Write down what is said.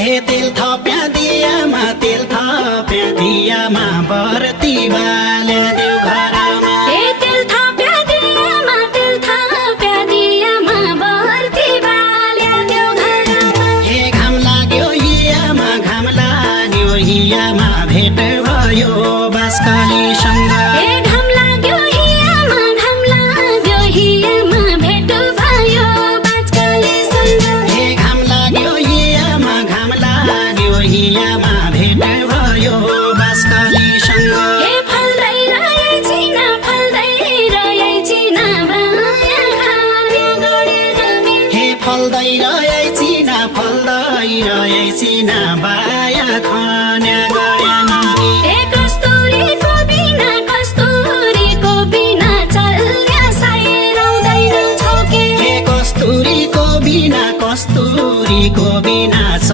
हे तेल थप्या दियामा तेल थप्या दियामा बरती बाल्या देऊ घरमा हे तेल थप्या दियामा तेल थप्या दियामा बरती बाल्या देऊ घरमा हे घाम लाग्यो हियामा भेट भयो बास्कलीसँग हे घाम लाग्यो हियामा भेट भयो बास्कलीसँग हे घाम लाग्यो हियामा भेट भयो बास्कलीसँग हे फल्दै रहेछि न माया खाने गडे जमी हे फल्दै रहेछि न बाया खाने गडे नमी हे कस्तुरीको बिना चल्या साइराउँदैन छोके हे कस्तुरीको बिना